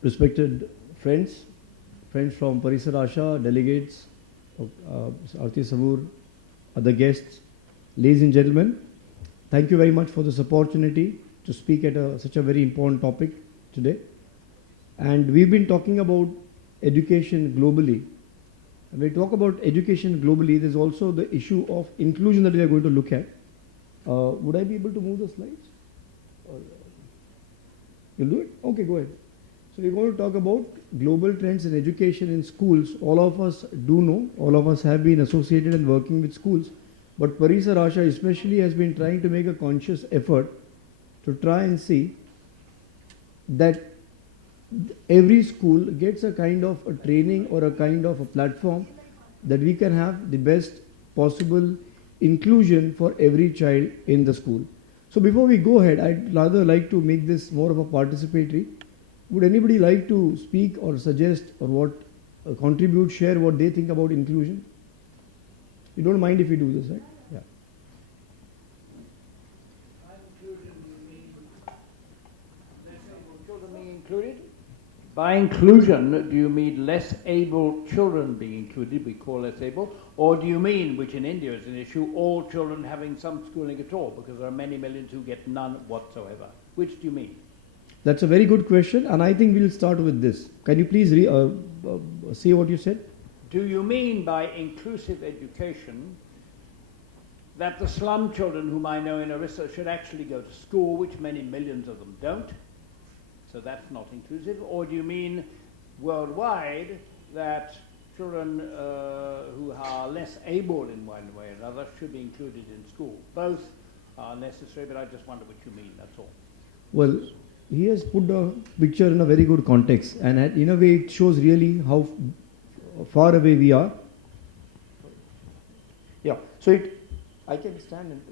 Respected friends from Parisar Asha, delegates, Arti Samur, other guests, ladies and gentlemen, thank you very much for this opportunity to speak at such a very important topic today. And we've been talking about education globally. When we talk about education globally, there's also the issue of inclusion that we are going to look at. Would I be able to move the slides? Or, you'll do it? Okay, go ahead. So we're going to talk about global trends in education in schools. All of us do know, all of us have been associated and working with schools. But Parisar Asha especially has been trying to make a conscious effort to try and see that every school gets a kind of a training or a kind of a platform that we can have the best possible inclusion for every child in the school. So before we go ahead, I'd rather like to make this more of a participatory. Would anybody like to speak or suggest or contribute, share what they think about inclusion? You don't mind if we do this, right? Yeah. By inclusion, do you mean less able children being included? By inclusion, do you mean less able children being included, we call less able, or do you mean, which in India is an issue, all children having some schooling at all, because there are many millions who get none whatsoever? Which do you mean? That's a very good question, and I think we'll start with this. Can you please say what you said? Do you mean by inclusive education that the slum children whom I know in Orissa should actually go to school, which many millions of them don't? So that's not inclusive. Or do you mean worldwide that children who are less able in one way or another should be included in school? Both are necessary, but I just wonder what you mean, that's all. Well, he has put the picture in a very good context, and in a way it shows really how far away we are. Yeah, so I can stand and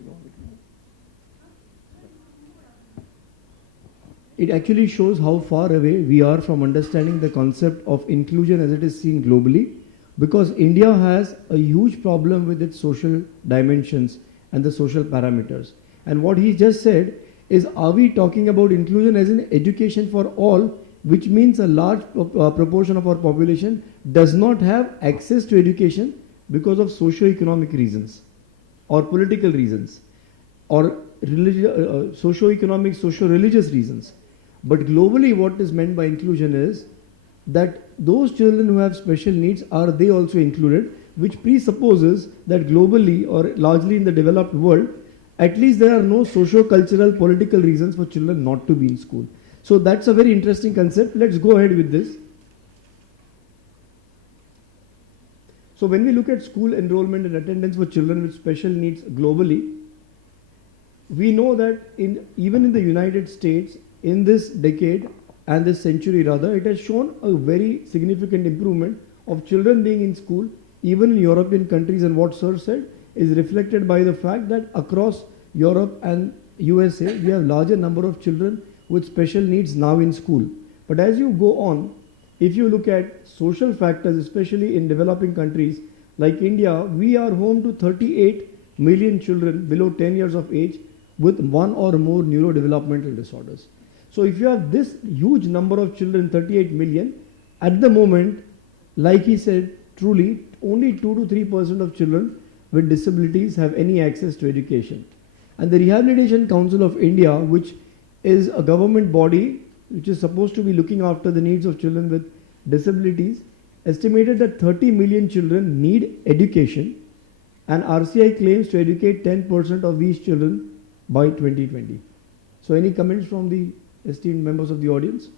it actually shows how far away we are from understanding the concept of inclusion as it is seen globally, because India has a huge problem with its social dimensions and the social parameters. And what he just said is, are we talking about inclusion as in education for all, which means a large proportion of our population does not have access to education because of socio-economic reasons or political reasons or socio-economic, socio-religious reasons. But globally what is meant by inclusion is that those children who have special needs, are they also included, which presupposes that globally or largely in the developed world, at least there are no socio-cultural political reasons for children not to be in school. So that's a very interesting concept. Let's go ahead with this. So when we look at school enrollment and attendance for children with special needs globally, we know that even in the United States, in this decade and this century rather, it has shown a very significant improvement of children being in school, even in European countries. And what Sir said is reflected by the fact that across Europe and USA, we have larger number of children with special needs now in school. But as you go on, if you look at social factors, especially in developing countries like India, we are home to 38 million children below 10 years of age with one or more neurodevelopmental disorders. So if you have this huge number of children, 38 million, at the moment, like he said, truly only 2 to 3% of children with disabilities have any access to education. And the Rehabilitation Council of India, which is a government body which is supposed to be looking after the needs of children with disabilities, estimated that 30 million children need education, and RCI claims to educate 10% of these children by 2020. So any comments from the esteemed members of the audience?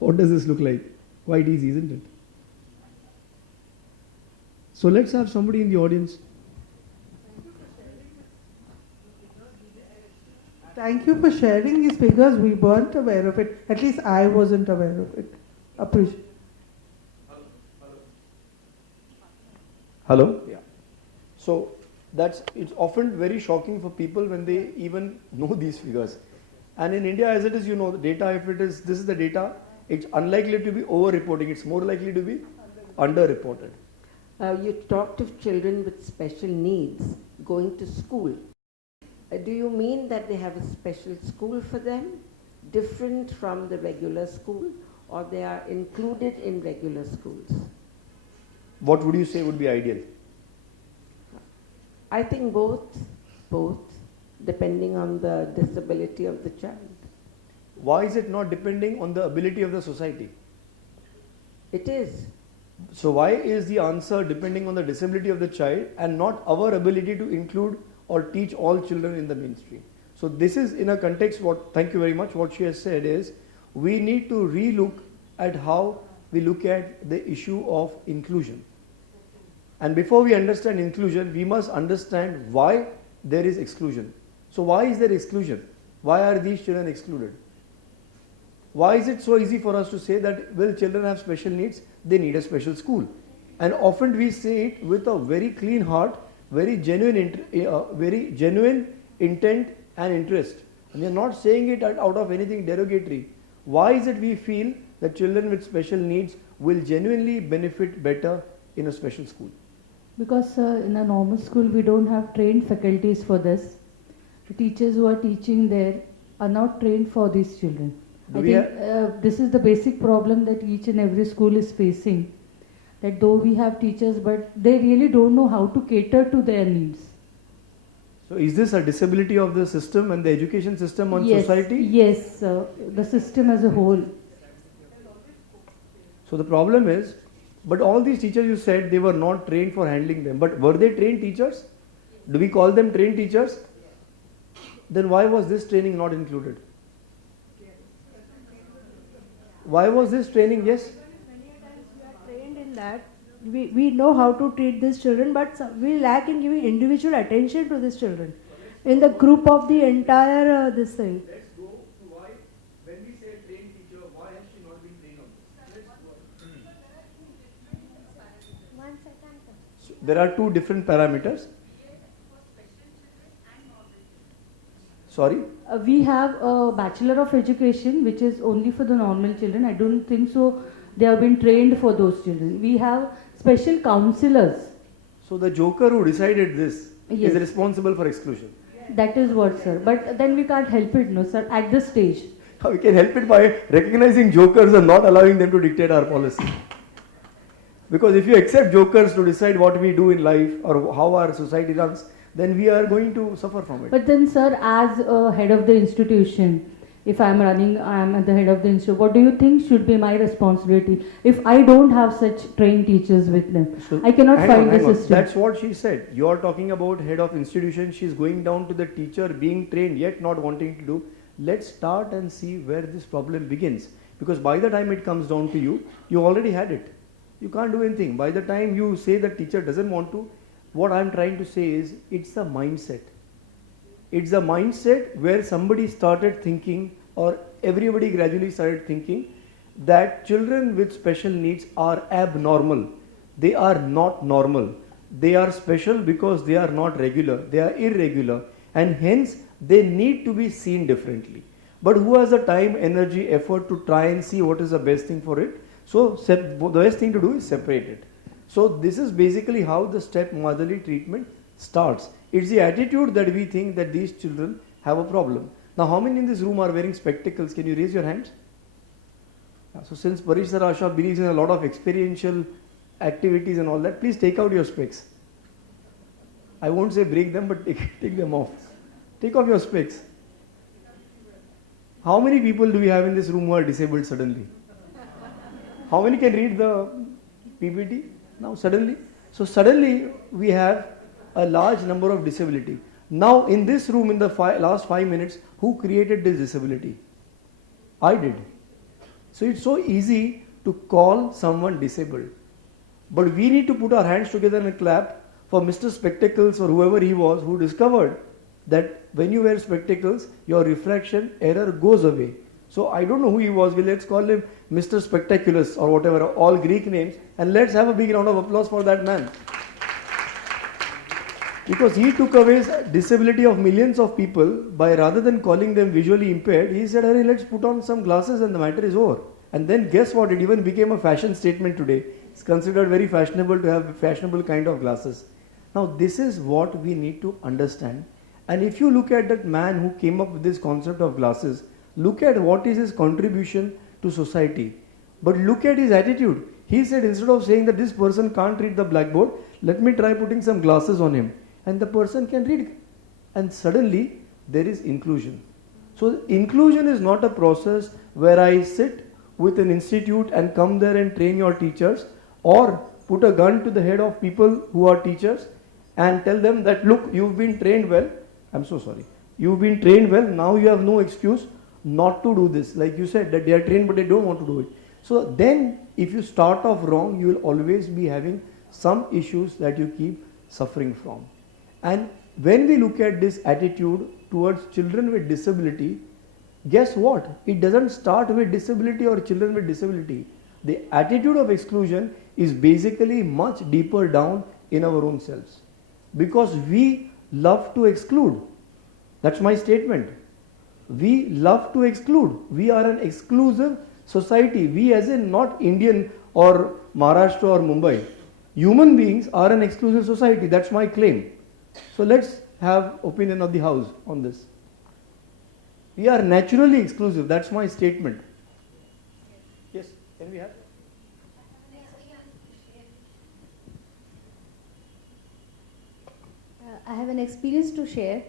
What does this look like? Quite easy, isn't it? So let's have somebody in the audience. Thank you for sharing these figures. We weren't aware of it. At least I wasn't aware of it. Appreciate. Hello? Yeah. So it's often very shocking for people when they even know these figures. And in India, as it is, you know, the data, if this is the data, it's unlikely to be over-reporting. It's more likely to be under-reported. You talked of children with special needs going to school. Do you mean that they have a special school for them? different from the regular school, or they are included in regular schools? What would you say would be ideal? I think both, depending on the disability of the child. Why is it not depending on the ability of the society? It is. So why is the answer depending on the disability of the child and not our ability to include or teach all children in the mainstream? So this is in a context thank you very much, what she has said is we need to relook at how we look at the issue of inclusion. And before we understand inclusion, we must understand why there is exclusion. So why is there exclusion? Why are these children excluded? Why is it so easy for us to say that, well, children have special needs, they need a special school? And often we say it with a very clean heart, very genuine intent and interest. And we are not saying it out of anything derogatory. Why is it we feel that children with special needs will genuinely benefit better in a special school? Because in a normal school we don't have trained faculties for this. The teachers who are teaching there are not trained for these children. I think this is the basic problem that each and every school is facing. That though we have teachers, but they really don't know how to cater to their needs. So is this a disability of the system and the education system on society? Yes, the system as a whole. So the problem is, but all these teachers you said they were not trained for handling them. But were they trained teachers? Do we call them trained teachers? Then why was this training not included? Why was this training? Yes? Many times we are trained in that. We know how to treat these children, but we lack in giving individual attention to these children. In the group of the entire this thing. Let's go to why, when we say trained teacher, why has she not been trained on this? So there are two different parameters. Sorry? We have a Bachelor of Education which is only for the normal children. I don't think so they have been trained for those children. We have special counselors. So the joker who decided this Yes. is responsible for exclusion. That is what, sir. But then we can't help it, no, sir, at this stage. We can help it by recognizing jokers and not allowing them to dictate our policy. Because if you accept jokers to decide what we do in life or how our society runs, then we are going to suffer from it. But then, sir, as a head of the institution, if I am at the head of the institute, what do you think should be my responsibility if I don't have such trained teachers with them? So, I cannot hang find on. the system. That's what she said. You are talking about head of institution. She's going down to the teacher being trained yet not wanting to do. Let's start and see where this problem begins. Because by the time it comes down to you, you already had it. You can't do anything. By the time you say the teacher doesn't want to, what I'm trying to say is it's a mindset. It's a mindset where somebody started thinking, or everybody gradually started thinking, that children with special needs are abnormal. They are not normal. They are special because they are not regular. They are irregular. And hence, they need to be seen differently. But who has the time, energy, effort to try and see what is the best thing for it? So, the best thing to do is separate it. So, this is basically how the stepmotherly treatment starts. It's the attitude that we think that these children have a problem. Now, how many in this room are wearing spectacles? Can you raise your hands? So, since Parisar Asha believes in a lot of experiential activities and all that, please take out your specs. I won't say break them, but take them off. Take off your specs. How many people do we have in this room who are disabled suddenly? How many can read the PPT now suddenly? So suddenly we have a large number of disability. Now in this room in the last 5 minutes, who created this disability? I did. So it's so easy to call someone disabled. But we need to put our hands together and clap for Mr. Spectacles or whoever he was who discovered that when you wear spectacles, your refraction error goes away. So I don't know who he was. Let's call him Mr. Spectaculous or whatever, all Greek names, and let's have a big round of applause for that man. Because he took away disability of millions of people by, rather than calling them visually impaired, he said, "Hey, let's put on some glasses and the matter is over." And then guess what? It even became a fashion statement today. It's considered very fashionable to have fashionable kind of glasses. Now this is what we need to understand. And if you look at that man who came up with this concept of glasses, Look at what is his contribution to society. But look at his attitude. He said, instead of saying that this person can't read the blackboard, let me try putting some glasses on him. And the person can read. And suddenly, there is inclusion. So, inclusion is not a process where I sit with an institute and come there and train your teachers, or put a gun to the head of people who are teachers and tell them that, look, you've been trained well. I'm so sorry. You've been trained well. Now you have no excuse not to do this. Like you said, that they are trained but they don't want to do it. So then, if you start off wrong, you will always be having some issues that you keep suffering from. And when we look at this attitude towards children with disability, guess what? It doesn't start with disability or children with disability. The attitude of exclusion is basically much deeper down in our own selves. Because we love to exclude. That's my statement. We love to exclude. We are an exclusive society. We as in not Indian or Maharashtra or Mumbai. Human beings are an exclusive society. That's my claim. So let's have opinion of the house on this. We are naturally exclusive. That's my statement. Yes, can we have? I have an experience to share.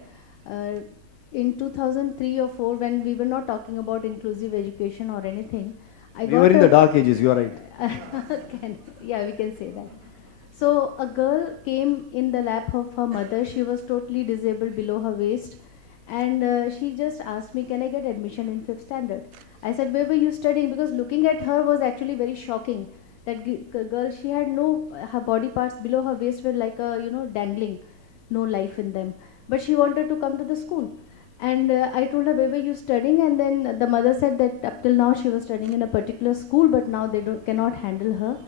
In 2003 or 4, when we were not talking about inclusive education or anything, We were in the dark ages, you are right. Yeah, we can say that. So a girl came in the lap of her mother. She was totally disabled below her waist, and she just asked me, can I get admission in 5th standard? I said, where were you studying? Because looking at her was actually very shocking. That girl, she had her body parts below her waist were like dangling, no life in them. But she wanted to come to the school. And I told her, where were you studying? And then the mother said that up till now she was studying in a particular school, but now they cannot handle her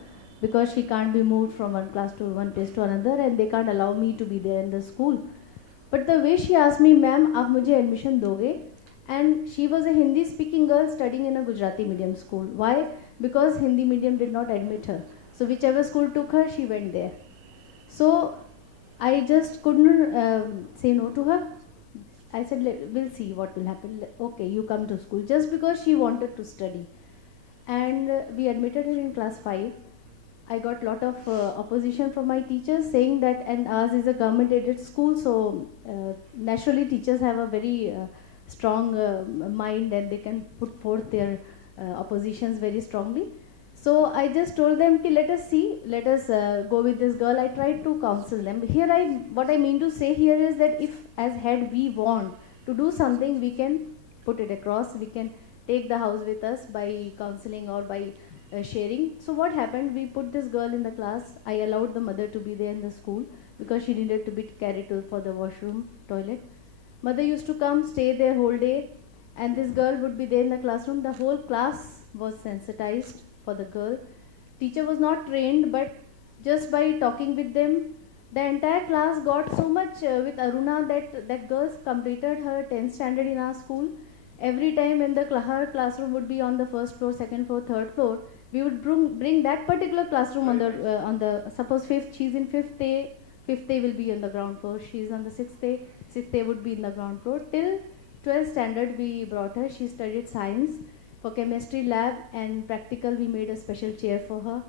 because she can't be moved from one place to another, and they can't allow me to be there in the school. But the way she asked me, ma'am, aap mujhe admission doge? And she was a Hindi speaking girl studying in a Gujarati medium school. Why? Because Hindi medium did not admit her. So whichever school took her, she went there. So I just couldn't say no to her. I said, we'll see what will happen. Okay, you come to school. Just because she wanted to study. And we admitted her in class 5. I got a lot of opposition from my teachers saying that, and ours is a government aided school, so naturally teachers have a very strong mind, and they can put forth their oppositions very strongly. So I just told them, let us see, let us go with this girl. I tried to counsel them. What I mean to say here is that if as head we want to do something, we can put it across, we can take the house with us by counseling or by sharing. So what happened, we put this girl in the class. I allowed the mother to be there in the school because she needed to be carried for the washroom, toilet. Mother used to come, stay there whole day, and this girl would be there in the classroom. The whole class was sensitized for the girl. Teacher was not trained, but just by talking with them, the entire class got so much with Aruna that girl completed her 10th standard in our school. Every time when her classroom would be on the 1st floor, 2nd floor, 3rd floor, we would bring that particular classroom on the suppose 5th, she's in 5th A, 5th A will be on the ground floor, she's on the 6th A, 6th A would be in the ground floor. Till 12th standard we brought her. She studied science. For chemistry lab and practical, we made a special chair for her.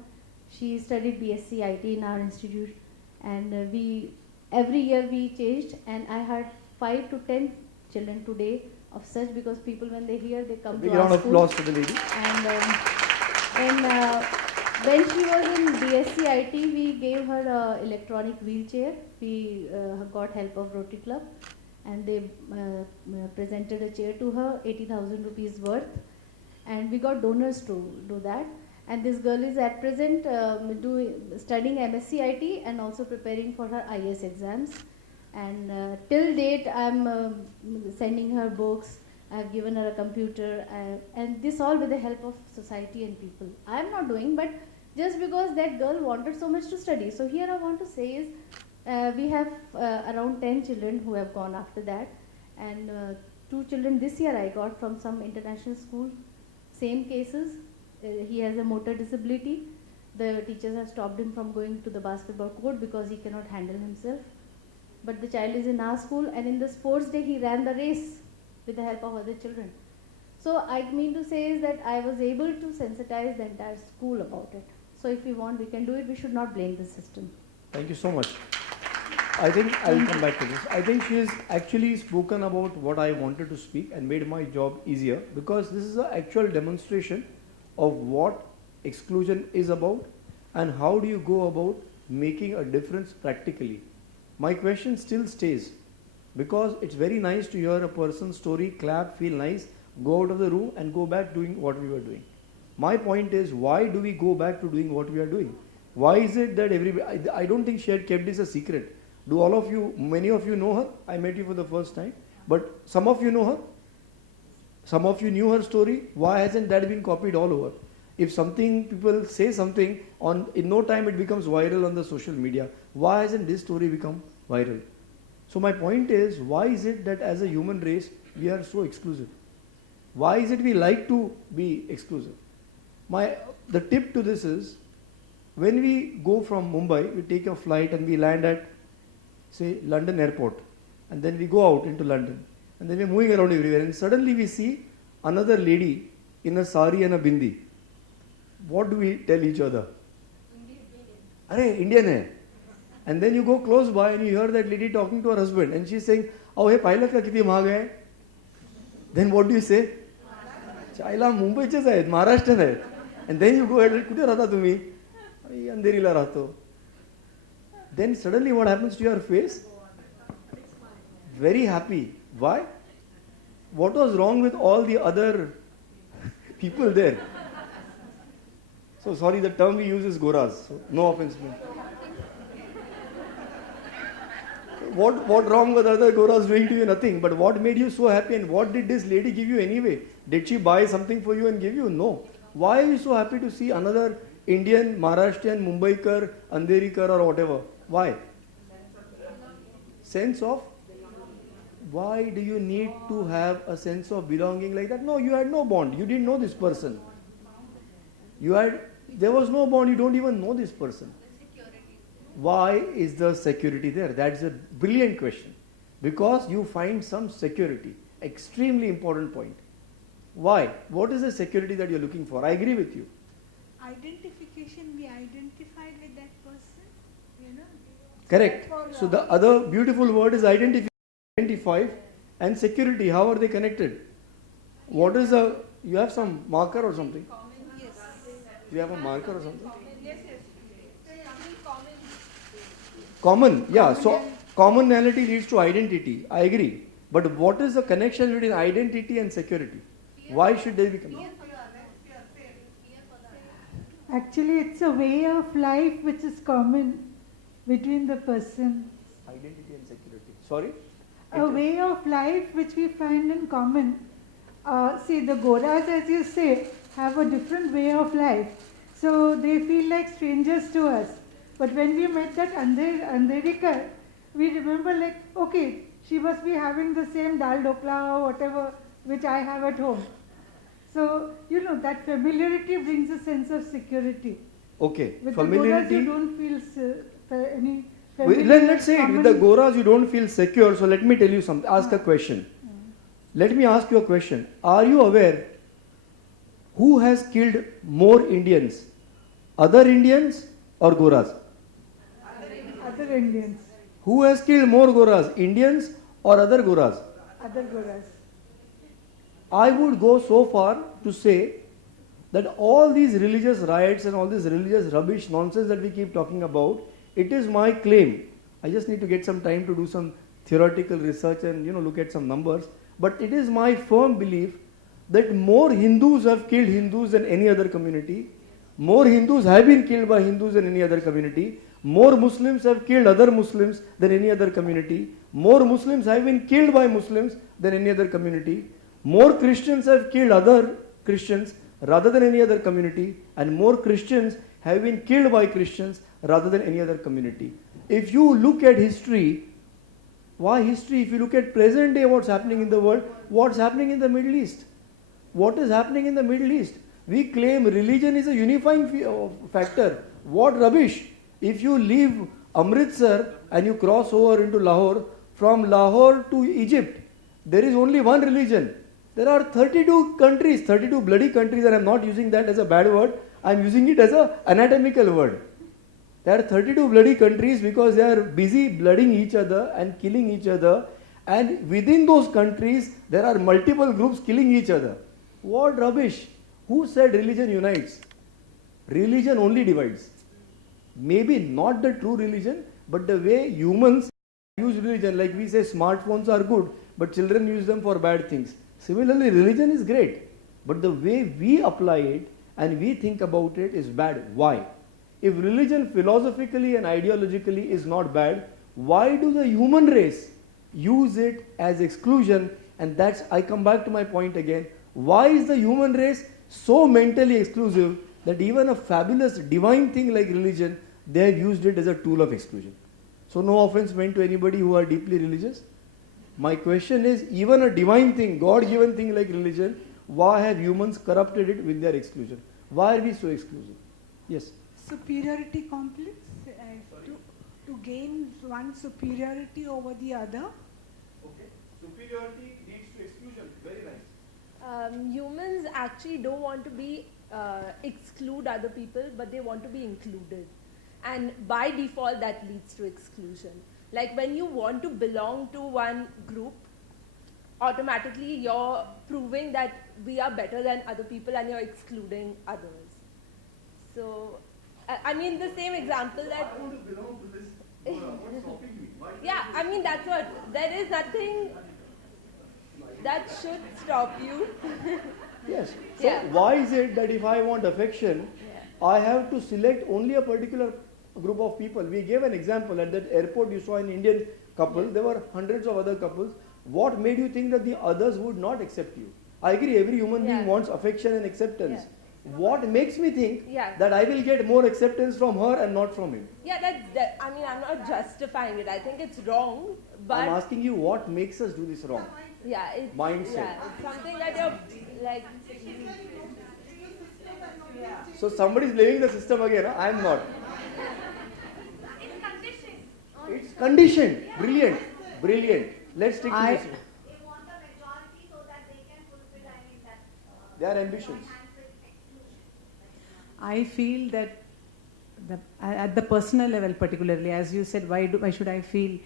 She studied BSc IT in our institute, and every year we changed, and I had 5 to 10 children today of such, because people when they hear, they come to our school. Big round of applause for the lady. And when she was in BSc IT, we gave her an electronic wheelchair. We got help of Rotary Club, and they presented a chair to her, 80,000 rupees worth. And we got donors to do that. And this girl is at present studying MSc IT and also preparing for her IAS exams. And till date, I'm sending her books. I've given her a computer, and this all with the help of society and people. I'm not doing, but just because that girl wanted so much to study. So here I want to say is, we have around 10 children who have gone after that, and 2 children this year I got from some international school. Same cases. He has a motor disability. The teachers have stopped him from going to the basketball court because he cannot handle himself. But the child is in our school, and in the sports day he ran the race with the help of other children. So I mean to say is that I was able to sensitize the entire school about it. So if we want, we can do it. We should not blame the system. Thank you so much. I think I will come back to this. I think she has actually spoken about what I wanted to speak and made my job easier, because this is an actual demonstration of what exclusion is about and how do you go about making a difference practically. My question still stays, because it's very nice to hear a person's story, clap, feel nice, go out of the room and go back doing what we were doing. My point is, why do we go back to doing what we are doing? Why is it that everybody, I don't think she had kept this a secret. Do all of you, many of you know her? I met you for the first time, but some of you know her? Some of you knew her story. Why hasn't that been copied all over? If something, people say something, in no time it becomes viral on the social media. Why hasn't this story become viral? So my point is, why is it that as a human race, we are so exclusive? Why is it we like to be exclusive? The tip to this is, when we go from Mumbai, we take a flight and we land at, say, London airport, and then we go out into London, and then we're moving around everywhere, and suddenly we see another lady in a sari and a bindi. What do we tell each other? Arey, Indian hai. And then you go close by and you hear that lady talking to her husband, and she's saying, "Oh, hey, pilot ka kiti mahag hai?" Then what do you say? Chaila Mumbaichas आहेत, Maharashtrian आहेत. And then you go ahead, कुठे राहता तुम्ही? अंधेरीला राहतो. Then suddenly what happens to your face? Very happy. Why? What was wrong with all the other people there? So sorry, the term we use is goras. So no offense. What wrong were the other goras doing to you? Nothing. But what made you so happy, and what did this lady give you anyway? Did she buy something for you and give you? No. Why are you so happy to see another Indian, Maharashtrian, Mumbaikar, Andherikar or whatever? Why? Sense of? Why do you need to have a sense of belonging like that? No, you had no bond. You didn't know this person. There was no bond. You don't even know this person. Why is the security there? That's a brilliant question. Because you find some security. Extremely important point. Why? What is the security that you're looking for? I agree with you. Identification, we identified with that person, you know. Correct. So the other beautiful word is identify and security. How are they connected? What is you have some marker or something? Yes. You have a marker or something? Yes. Common, yeah. So commonality leads to identity. I agree. But what is the connection between identity and security? Why should they become? Actually, it's a way of life which is common between the person. Identity and security. Sorry? A way of life which we find in common. See, the Goras, as you say, have a different way of life. So they feel like strangers to us. But when we met that Andherikar, we remember like, okay, she must be having the same dal dokla or whatever which I have at home. So, you know, that familiarity brings a sense of security. Okay, With familiarity. the Goras, you don't feel any Let's say it, with the Goras you don't feel secure. So let me tell you something. Ask a question. Let me ask you a question. Are you aware who has killed more Indians? Other Indians or Goras? Other Indians. Who has killed more Goras? Indians or other Goras? Other Goras. I would go so far to say that all these religious riots and all this religious rubbish nonsense that we keep talking about, it is my claim. I just need to get some time to do some theoretical research and look at some numbers. But it is my firm belief that more Hindus have killed Hindus than any other community. More Hindus have been killed by Hindus than any other community. More Muslims have killed other Muslims than any other community. More Muslims have been killed by Muslims than any other community. More Christians have killed other Christians rather than any other community, and more Christians have been killed by Christians rather than any other community. If you look at history, why history? If you look at present day what's happening in the world, what's happening in the Middle East? What is happening in the Middle East? We claim religion is a unifying factor. What rubbish! If you leave Amritsar and you cross over into Lahore, from Lahore to Egypt, there is only one religion. There are 32 countries, 32 bloody countries, and I'm not using that as a bad word, I'm using it as an anatomical word. There are 32 bloody countries because they are busy blooding each other and killing each other, and within those countries there are multiple groups killing each other. What rubbish! Who said religion unites? Religion only divides. Maybe not the true religion, but the way humans use religion, like we say smartphones are good, but children use them for bad things. Similarly, religion is great, but the way we apply it and we think about it is bad. Why? If religion philosophically and ideologically is not bad, why do the human race use it as exclusion? And that's, I come back to my point again. Why is the human race so mentally exclusive that even a fabulous divine thing like religion, they have used it as a tool of exclusion? So no offense meant to anybody who are deeply religious. My question is, even a divine thing, God-given thing like religion, why have humans corrupted it with their exclusion? Why are we so exclusive? Yes? Superiority complex, to gain one superiority over the other. Okay. Superiority leads to exclusion. Very nice. Humans actually don't want to be exclude other people, but they want to be included. And by default, that leads to exclusion. Like when you want to belong to one group, automatically you're proving that we are better than other people and you're excluding others. So, I mean the same example that... I want to belong to this. What's stopping me? Yeah, I mean that's what, there is nothing that should stop you. Yes. So Yeah. why is it that if I want affection, I have to select only a particular group of people? We gave an example at that airport. You saw an Indian couple. There were hundreds of other couples. What made you think that the others would not accept you? I agree, every human being wants affection and acceptance. What makes me think that I will get more acceptance from her and not from him? Yeah, I mean, I'm not justifying it. I think it's wrong, but... I'm asking you, what makes us do this wrong? Yeah, it's... Mindset. Yeah, it's something that you're, like... So somebody's blaming the system again, huh? I'm not. It's conditioned. Brilliant. Brilliant. Let's stick to this. They want a majority so that they can fulfill, their ambitions. I feel that at the personal level particularly, as you said, why should I feel?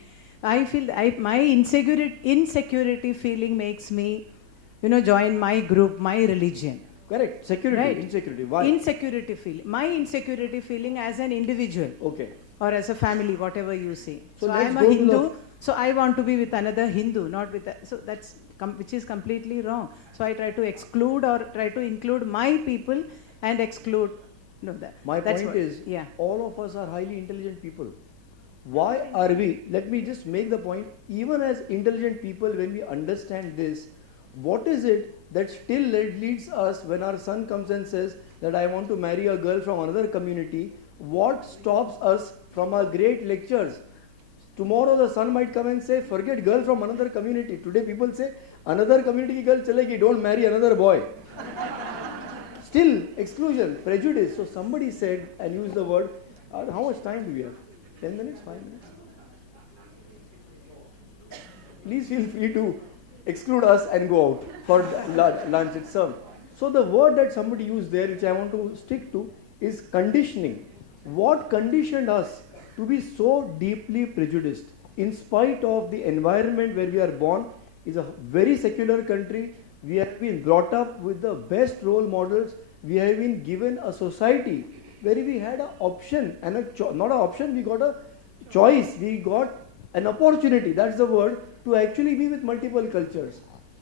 I feel my insecurity feeling makes me, join my group, my religion. Correct. Security, right. Insecurity. Why? Insecurity feeling. My insecurity feeling as an individual. Okay. Or as a family, whatever you say. So I am a Hindu, so I want to be with another Hindu, not with so that's which is completely wrong. So I try to exclude or try to include my people and exclude that. My point is, all of us are highly intelligent people. Why are we? Let me just make the point. Even as intelligent people, when we understand this, what is it that still leads us when our son comes and says that I want to marry a girl from another community? What stops us from our great lectures? Tomorrow the son might come and say, forget girl from another community. Today people say, another community girl chalegi, don't marry another boy. Still, exclusion, prejudice. So somebody said and used the word, how much time do we have? 10 minutes, 5 minutes? Please feel free to exclude us and go out for lunch itself. So the word that somebody used there, which I want to stick to, is conditioning. What conditioned us to be so deeply prejudiced? In spite of the environment where we are born, is a very secular country. We have been brought up with the best role models. We have been given a society where we had an option, and not an option, we got a choice, we got an opportunity, that's the word, to actually be with multiple cultures,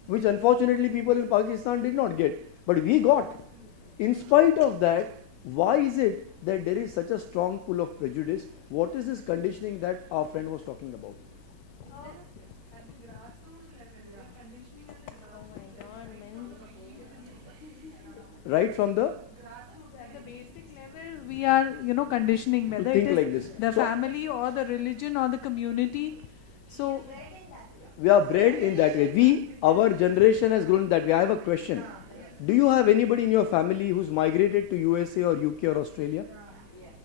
which unfortunately people in Pakistan did not get, but we got. In spite of that, why is it that there is such a strong pull of prejudice? What is this conditioning that our friend was talking about? Right from the basic level, we are, conditioning whether it is like this. the family or the religion or the community. So we are bred in that way. Our generation has grown that way. I have a question. Do you have anybody in your family who's migrated to USA or UK or Australia?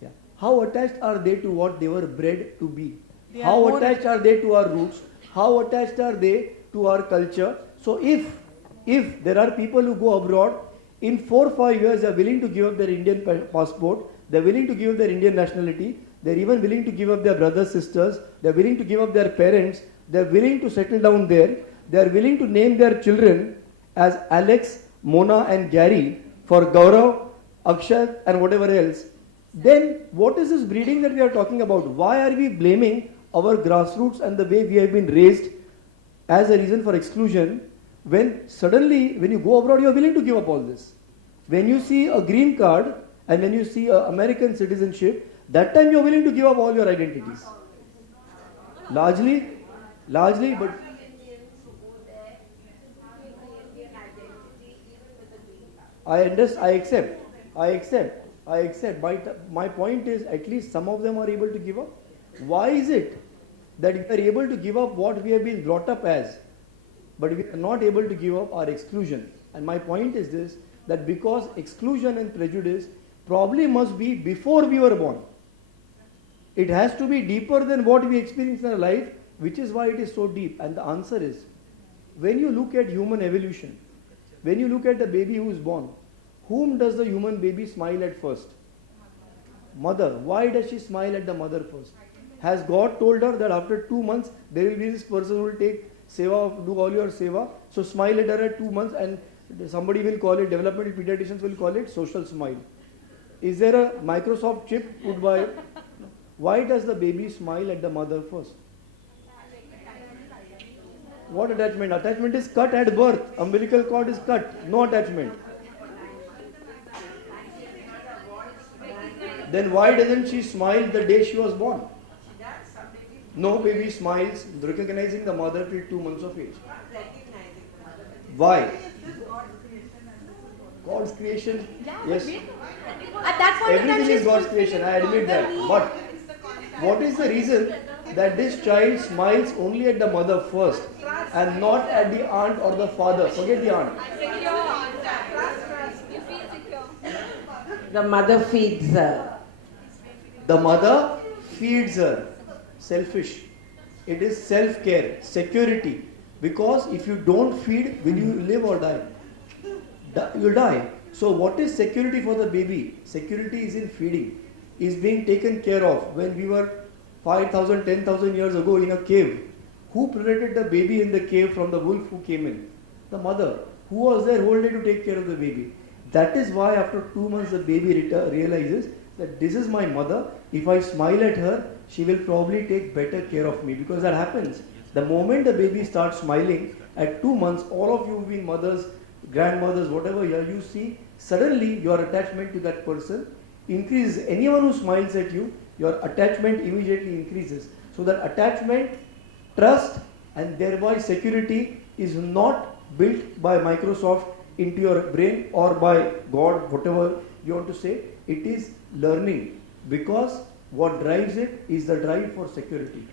Yeah. How attached are they to what they were bred to be? How attached are they to our roots? How attached are they to our culture? So if if there are people who go abroad, in 4 or 5 years they are willing to give up their Indian passport, they are willing to give up their Indian nationality, they are even willing to give up their brothers, sisters, they are willing to give up their parents, they are willing to settle down there, they are willing to name their children as Alex, Mona and Gary for Gaurav, Akshat and whatever else. Then what is this breeding that we are talking about? Why are we blaming our grassroots and the way we have been raised as a reason for exclusion, when suddenly when you go abroad you are willing to give up all this? When you see a green card and when you see American citizenship, that time you are willing to give up all your identities. Largely, but I accept. My point is, at least some of them are able to give up. Why is it that we are able to give up what we have been brought up as, but we are not able to give up our exclusion? And my point is this, that because exclusion and prejudice probably must be before we were born. It has to be deeper than what we experience in our life, which is why it is so deep. And the answer is, when you look at human evolution, when you look at the baby who is born, whom does the human baby smile at first? Mother. Why does she smile at the mother first? Has God told her that after 2 months there will be this person who will take seva, do all your seva? So smile at her at 2 months, and somebody will call it, developmental pediatricians will call it social smile. Is there a Microsoft chip put by? Why does the baby smile at the mother first? What attachment? Attachment is cut at birth. Umbilical cord is cut. No attachment. Then why doesn't she smile the day she was born? No baby smiles recognizing the mother till 2 months of age. Why? God's creation. Yes. Everything is God's creation. I admit that. But what is the reason that this child smiles only at the mother first and not at the aunt or the father? Forget the aunt. The mother feeds her. The mother feeds her. Selfish. It is self-care, security. Because if you don't feed, will you live or die? You'll die. So what is security for the baby? Security is in feeding. Is being taken care of. When we were 5,000, 10,000 years ago in a cave, who protected the baby in the cave from the wolf who came in? The mother. Who was there whole day to take care of the baby? That is why after 2 months the baby realizes that this is my mother. If I smile at her, she will probably take better care of me, because that happens. The moment the baby starts smiling, at 2 months, all of you being mothers, grandmothers, whatever you see, suddenly your attachment to that person increases. Anyone who smiles at you, your attachment immediately increases. So that attachment, trust and thereby security is not built by Microsoft into your brain or by God, whatever you want to say. It is learning, because what drives it is the drive for security.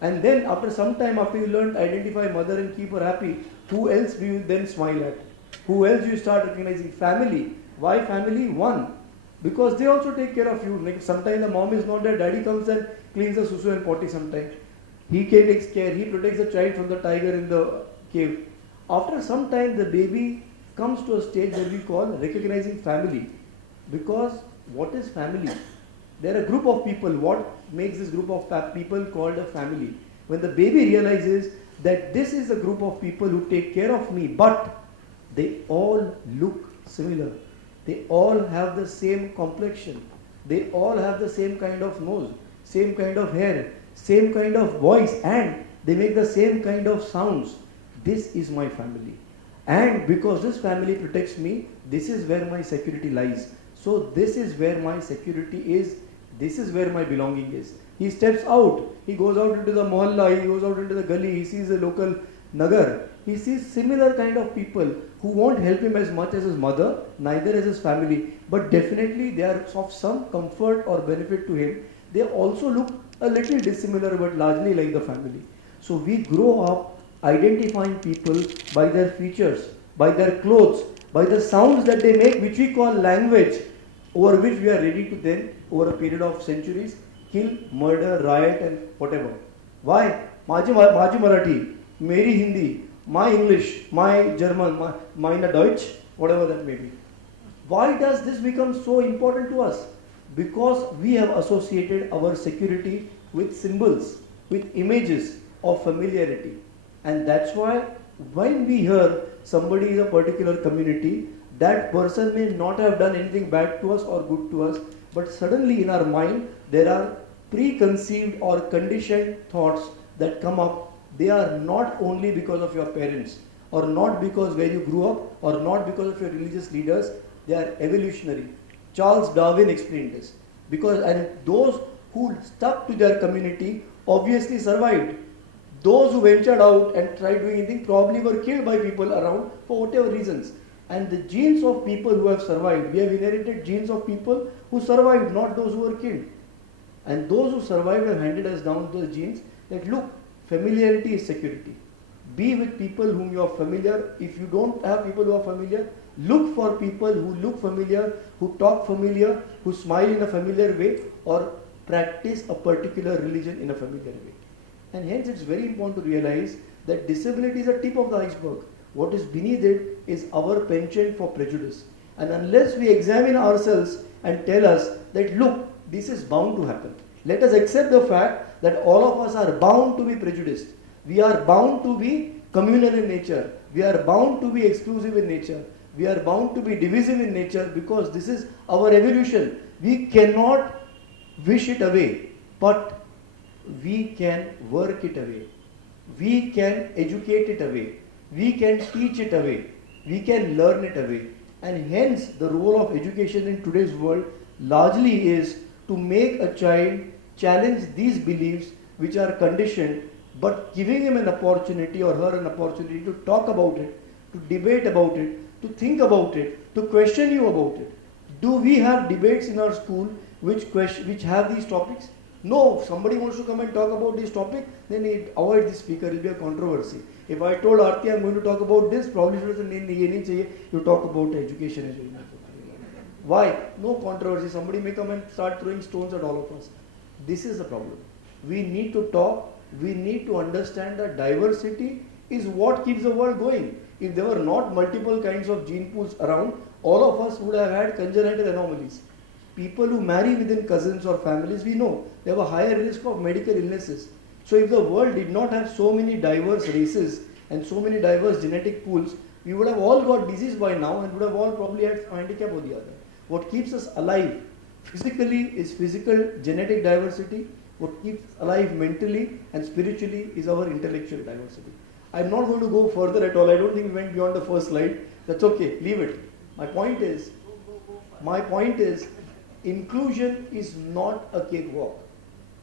And then after some time, after you learn to identify mother and keep her happy, who else do you then smile at? Who else you start recognizing? Family. Why family? One, because they also take care of you. Like sometimes the mom is not there, daddy comes and cleans the susu and potty sometimes. He takes care, he protects the child from the tiger in the cave. After some time, the baby comes to a stage that we call recognizing family. Because what is family? There are a group of people. What makes this group of people called a family? When the baby realizes that this is a group of people who take care of me, but they all look similar. They all have the same complexion. They all have the same kind of nose, same kind of hair, same kind of voice, and they make the same kind of sounds. This is my family. And because this family protects me, this is where my security lies. So this is where my security is. This is where my belonging is. He steps out. He goes out into the mohalla. He goes out into the gully. He sees a local nagar. He sees similar kind of people who won't help him as much as his mother, neither as his family. But definitely they are of some comfort or benefit to him. They also look a little dissimilar, but largely like the family. So we grow up identifying people by their features, by their clothes, by the sounds that they make, which we call language, over which we are ready to then, over a period of centuries, kill, murder, riot and whatever. Why? Maji Marathi, Meri Hindi, my English, my German, meine Deutsch, whatever that may be. Why does this become so important to us? Because we have associated our security with symbols, with images of familiarity. And that's why when we hear somebody is a particular community, that person may not have done anything bad to us or good to us, but suddenly in our mind there are preconceived or conditioned thoughts that come up. They are not only because of your parents, or not because where you grew up, or not because of your religious leaders. They are evolutionary. Charles Darwin explained this. And those who stuck to their community obviously survived. Those who ventured out and tried doing anything probably were killed by people around for whatever reasons. And the genes of people who have survived, we have inherited genes of people who survived, not those who were killed. And those who survived have handed us down those genes that look, familiarity is security. Be with people whom you are familiar. If you don't have people who are familiar, look for people who look familiar, who talk familiar, who smile in a familiar way, or practice a particular religion in a familiar way. And hence it's very important to realize that disability is a tip of the iceberg. What is beneath it is our penchant for prejudice. And unless we examine ourselves and tell us that look, this is bound to happen. Let us accept the fact that all of us are bound to be prejudiced. We are bound to be communal in nature. We are bound to be exclusive in nature. We are bound to be divisive in nature because this is our evolution. We cannot wish it away, but we can work it away. We can educate it away. We can teach it away. We can learn it away. And hence the role of education in today's world largely is to make a child challenge these beliefs which are conditioned, but giving him an opportunity or her an opportunity to talk about it, to debate about it, to think about it, to question you about it. Do we have debates in our school which have these topics? No, if somebody wants to come and talk about this topic, then avoid this speaker, it will be a controversy. If I told Aarti I'm going to talk about this, probably she would say, you talk about education. Why? No controversy. Somebody may come and start throwing stones at all of us. This is the problem. We need to talk. We need to understand that diversity is what keeps the world going. If there were not multiple kinds of gene pools around, all of us would have had congenital anomalies. People who marry within cousins or families, we know they have a higher risk of medical illnesses. So if the world did not have so many diverse races and so many diverse genetic pools, we would have all got disease by now and would have all probably had a handicap or the other. What keeps us alive physically is physical genetic diversity. What keeps us alive mentally and spiritually is our intellectual diversity. I'm not going to go further at all. I don't think we went beyond the first slide. That's okay, leave it. My point is, inclusion is not a cakewalk.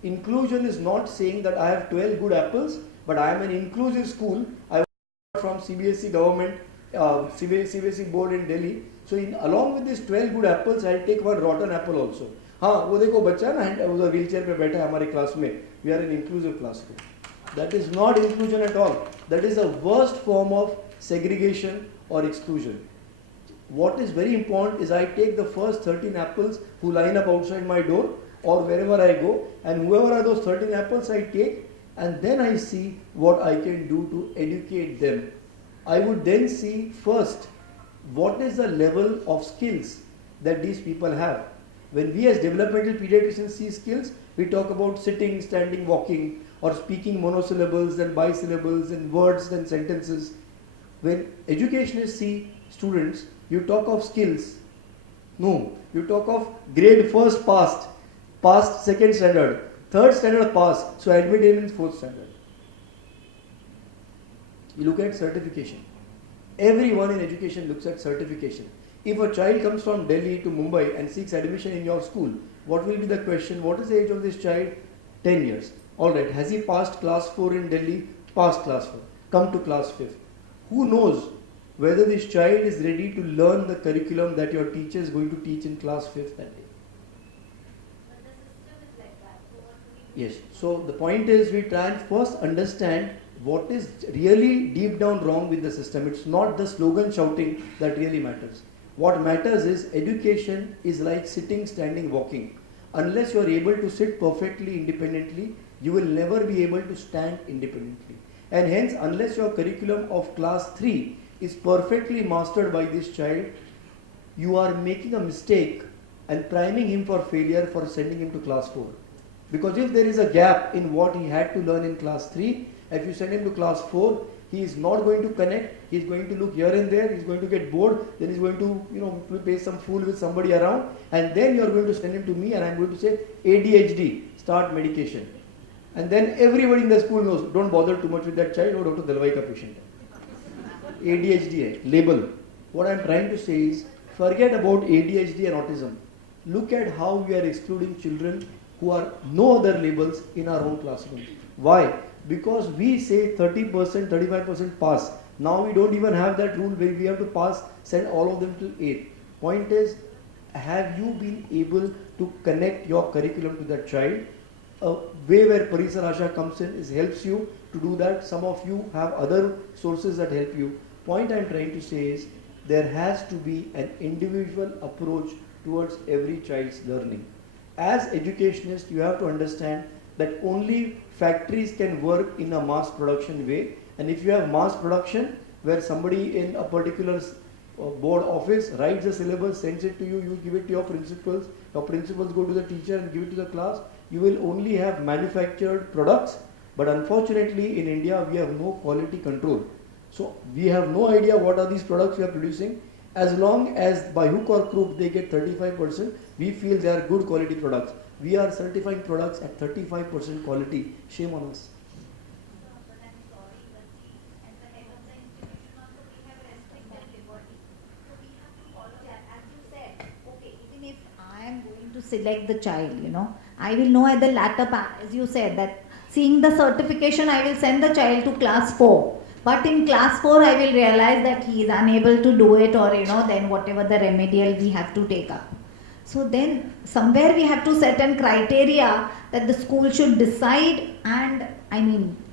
Inclusion is not saying that I have 12 good apples, but I am an inclusive school. I from CBSE government, CBSE board in Delhi. So along with these 12 good apples, I'll take one rotten apple also. हाँ वो देखो बच्चा ना वो wheelchair पे बैठा है हमारे क्लास में. We are an inclusive classroom. That is not inclusion at all. That is the worst form of segregation or exclusion. What is very important is I take the first 13 apples who line up outside my door or wherever I go, and whoever are those 13 apples I take, and then I see what I can do to educate them. I would then see first what is the level of skills that these people have. When we as developmental pediatricians see skills, we talk about sitting, standing, walking, or speaking monosyllables and bisyllables and words and sentences. When educationists see students, you talk of skills. No, you talk of grade first passed second standard, third standard passed, so admitted in fourth standard. You look at certification. Everyone in education looks at certification. If a child comes from Delhi to Mumbai and seeks admission in your school, what will be the question? What is the age of this child? 10 years. Alright, has he passed class 4 in Delhi? Passed class 4. Come to class 5. Who knows whether this child is ready to learn the curriculum that your teacher is going to teach in class 5th that day? But the system is like that. So what do we do? Yes. So the point is we try and first understand what is really deep down wrong with the system. It's not the slogan shouting that really matters. What matters is education is like sitting, standing, walking. Unless you are able to sit perfectly independently, you will never be able to stand independently. And hence, unless your curriculum of class 3 is perfectly mastered by this child, you are making a mistake and priming him for failure for sending him to class 4. Because if there is a gap in what he had to learn in class 3, if you send him to class 4, he is not going to connect, he is going to look here and there, he is going to get bored, then he is going to play some fool with somebody around, and then you are going to send him to me and I am going to say, ADHD, start medication. And then everybody in the school knows, don't bother too much with that child, or Dr. Dalwai ka patient hai. ADHD hai, label. What I am trying to say is, forget about ADHD and autism. Look at how we are excluding children who are no other labels in our own classroom. Why? Because we say 30%, 35% pass. Now we don't even have that rule where we have to pass, send all of them to 8. Point is, have you been able to connect your curriculum to that child? A way where Parisar Asha comes in is helps you to do that. Some of you have other sources that help you. Point I am trying to say is, there has to be an individual approach towards every child's learning. As educationists, you have to understand that only factories can work in a mass production way, and if you have mass production where somebody in a particular board office writes a syllabus, sends it to you, you give it to your principals go to the teacher and give it to the class, you will only have manufactured products. But unfortunately in India we have no quality control, so we have no idea what are these products we are producing. As long as by hook or crook they get 35%, we feel they are good quality products. We are certifying products at 35% quality. Shame on us. To select the child, I will know at the latter part, as you said, that seeing the certification, I will send the child to class 4. But in class 4, I will realize that he is unable to do it, or then whatever the remedial we have to take up. So then somewhere we have to set an criteria that the school should decide, and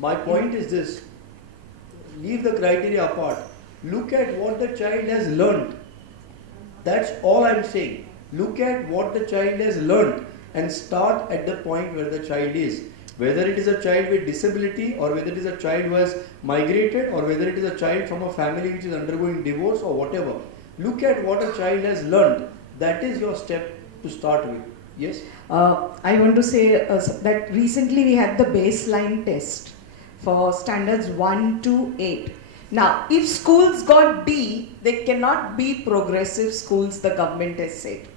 my point is this: leave the criteria apart. Look at what the child has learned. That's all I'm saying. Look at what the child has learned and start at the point where the child is. Whether it is a child with disability, or whether it is a child who has migrated, or whether it is a child from a family which is undergoing divorce or whatever. Look at what a child has learned. That is your step to start with. Yes? I want to say that recently we had the baseline test for standards 1 to 8. Now, if schools got D, they cannot be progressive schools, the government has said.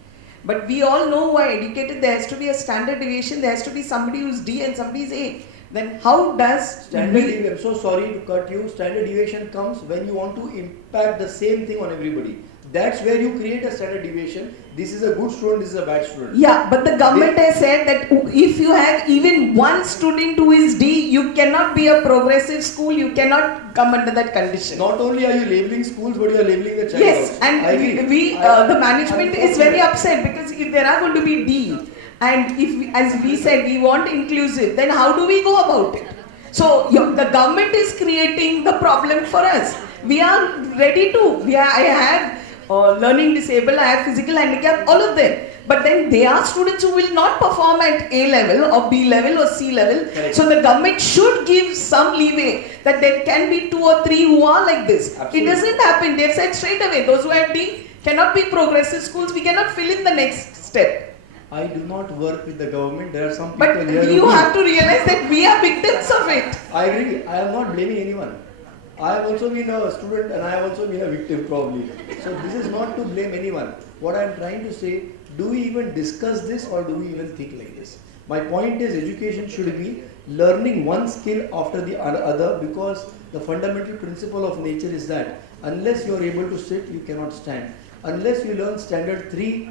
But we all know who are educated, there has to be a standard deviation, there has to be somebody who's D and somebody is A. Then how does standard deviation? I'm so sorry to cut you. Standard deviation comes when you want to impact the same thing on everybody. That's where you create a standard deviation. This is a good student, this is a bad student. Yeah, but the government has said that if you have even one student who is D, you cannot be a progressive school, you cannot come under that condition. Not only are you labeling schools, but you are labeling the child. Yes, also. and the management is very upset, because if there are going to be D, and if, as we said, we want inclusive, then how do we go about it? So the government is creating the problem for us. We are ready to, I have learning disabled, I have physical handicap, all of them. But then there are students who will not perform at A level or B level or C level. Correct. So the government should give some leeway that there can be 2 or 3 who are like this. Absolutely. It doesn't happen. They've said straight away, those who have D cannot be progressive schools. We cannot fill in the next step. I do not work with the government. There are some people but here. But you have to realize that we are victims of it. I agree. I am not blaming anyone. I have also been a student and I have also been a victim probably. So this is not to blame anyone. What I am trying to say, do we even discuss this or do we even think like this? My point is, education should be learning one skill after the other, because the fundamental principle of nature is that unless you are able to sit, you cannot stand. Unless you learn standard 3,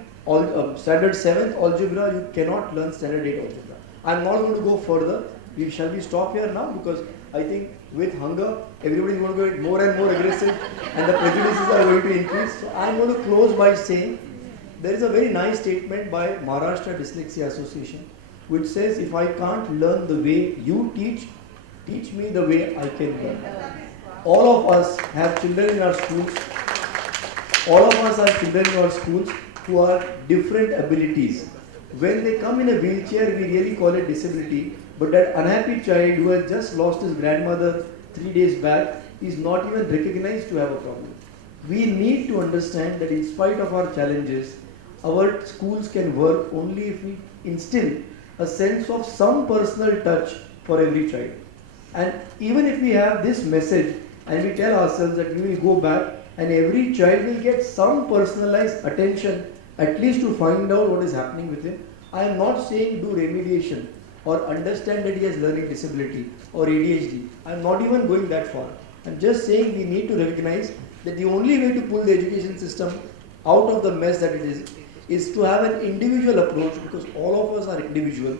standard 7th algebra, you cannot learn standard 8 algebra. I am not going to go further. Shall we stop here now? Because I think with hunger, everybody is going to get more and more aggressive and the prejudices are going to increase. So I am going to close by saying, there is a very nice statement by Maharashtra Dyslexia Association, which says, if I can't learn the way you teach, teach me the way I can learn. All of us have children in our schools. All of us have children in our schools who are different abilities. When they come in a wheelchair, we really call it disability. But that unhappy child who has just lost his grandmother 3 days back is not even recognized to have a problem. We need to understand that in spite of our challenges, our schools can work only if we instill a sense of some personal touch for every child. And even if we have this message and we tell ourselves that we will go back and every child will get some personalized attention, at least to find out what is happening with him. I am not saying do remediation or understand that he has learning disability or ADHD. I am not even going that far. I am just saying we need to recognize that the only way to pull the education system out of the mess that it is to have an individual approach, because all of us are individual.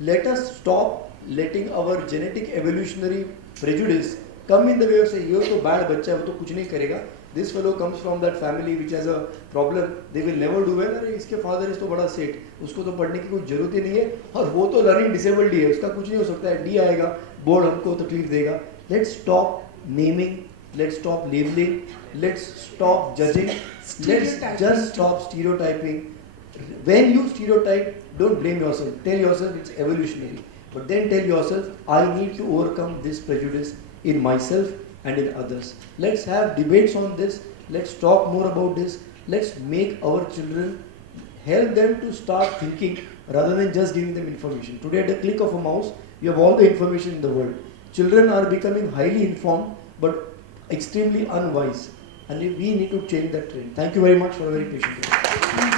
Let us stop letting our genetic evolutionary prejudice come in the way of saying, you're so bad bachcha, wo to kuch nahi karega. This fellow comes from that family which has a problem, they will never do well. अरे इसके father is तो बड़ा सेठ, उसको तो पढ़ने की कोई जरूरत ही नहीं है, और वो तो learning disabled ही है, उसका कुछ नहीं हो सकता है, D आएगा, board हमको तकलीफ देगा. Let's stop naming, let's stop labeling, let's stop judging, let's just stop stereotyping. When you stereotype, don't blame yourself. Tell yourself it's evolutionary. But then tell yourself, I need to overcome this prejudice in myself and in others. Let's have debates on this. Let's talk more about this. Let's make our children, help them to start thinking rather than just giving them information. Today, at the click of a mouse, you have all the information in the world. Children are becoming highly informed but extremely unwise. And we need to change that trend. Thank you very much for a very patient listening.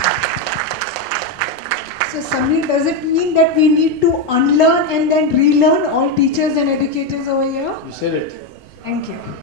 So Samir, does it mean that we need to unlearn and then relearn, all teachers and educators over here? You said it. Thank you.